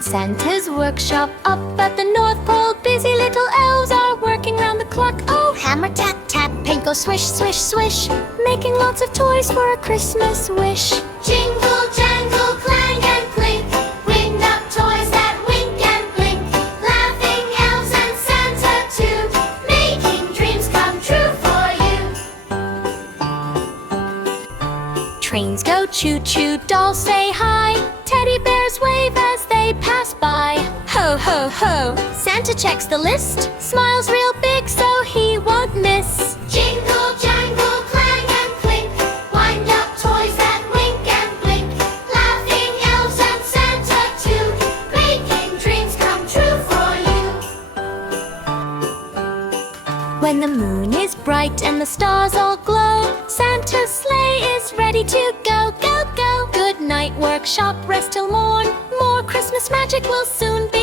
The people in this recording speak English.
In Santa's workshop up at the North Pole, busy little elves are working round the clock. Oh, hammer, tap, tap, paint go swish, swish, swish, making lots of toys for a Christmas wish. Jingle, jangle, clang and clink, wind up toys that wink and blink, laughing elves and Santa too, making dreams come true for you. Trains go choo-choo, dolls say hi, teddy bears wave as they pass by. Ho, ho, ho! Santa checks the list, smiles real big so he won't miss. Jingle, jangle, clang and clink, wind up toys that wink and blink, laughing elves and Santa too, making dreams come true for you. When the moon is bright and the stars all glow, Santa's sleigh is ready to go, go, go. Goodnight workshop, rest till morn, more Christmas magic will soon be